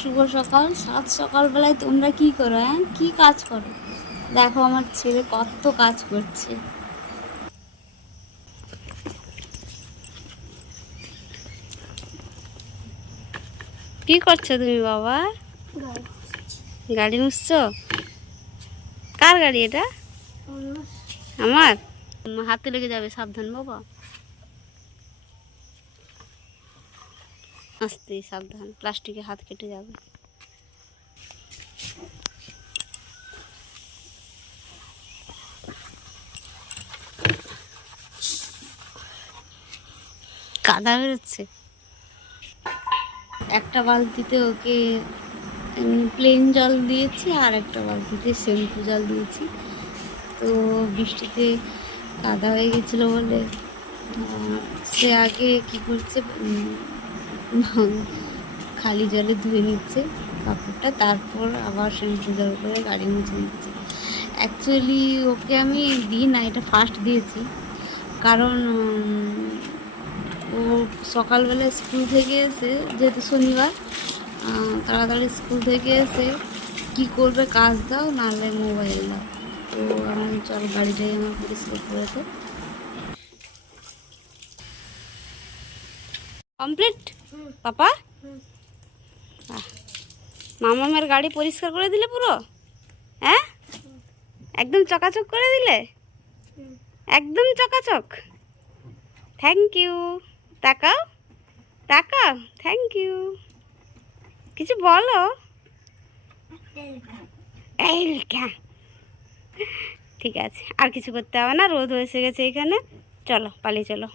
শুভ সকাল। সাত সকালবেলায় তোমরা কি করো? হ্যাঁ, কি কাজ করো? দেখো আমার ছেলে কত কাজ করছে। কি করছো তুমি বাবা? গাড়ি মুছছো? কার গাড়ি এটা? আমার। হাতে লেগে যাবে, সাবধান বাবা। আস্তে সাবধান, প্লাস্টিকে হাত কেটে যাবে। কাদা বেরোচ্ছে। একটা বালতিতে ওকে প্লেন জল দিয়েছি, আর একটা বালতিতে শ্যাম্পু জল দিয়েছি। তো বৃষ্টিতে কাদা হয়ে গেছিলো বলে সে আগে কি করছে, খালি জলে ধুয়ে নিচ্ছে কাপড়টা, তারপর আবার শ্যাম্পু জল করে গাড়ি মুছে দিচ্ছে। অ্যাকচুয়ালি ওকে আমি দিই না, এটা ফার্স্ট দিয়েছি, কারণ ও সকালবেলা স্কুল থেকে এসে, যেহেতু শনিবার, তাড়াতাড়ি স্কুল থেকে এসে কি করবে, কাজ দাও নাহলে মোবাইল দাও। তো আমি চল বাড়িটাই আমার পরিষ্কার করে তো। কমপ্লিট পাপা? মামামের গাড়ি পরিষ্কার করে দিলে পুরো? হ্যাঁ, একদম চকাচক করে দিলে, একদম চকাচক। Thank you. তাকাও তাকাও, থ্যাংক ইউ। কিছু বলো। ঠিক আছে, আর কিছু করতে হবে না, রোদ এসে গেছে এখানে। চলো পালিয়ে চলো।